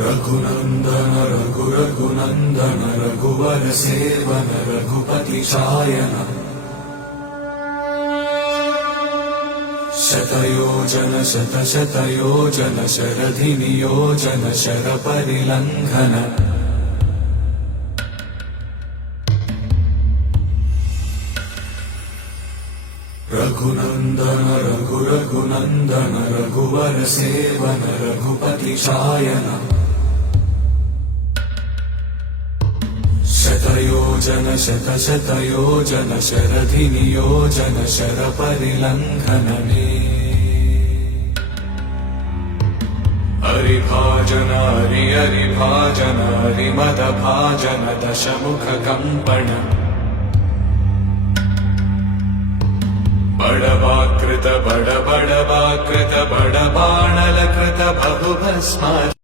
रघुनन्दन रघुरघुनन्दन रघुवर seven Raghupati Shayan शतयोजन शतशतयोजन शरधि नियोजन शरपरिलङ्घन रघुनन्दन रघुरघुनन्दन रघुवर seven Raghupati Shayan शतयोजन शतशतयोजन शरधि नियोजन शरपरिलङ्घनने हरिभाजन हरिभाजन हरिमदभाजन दशमुख कंपन बड़वाकृत बड़वाकृत बड़बाणलकृत बहुभस्म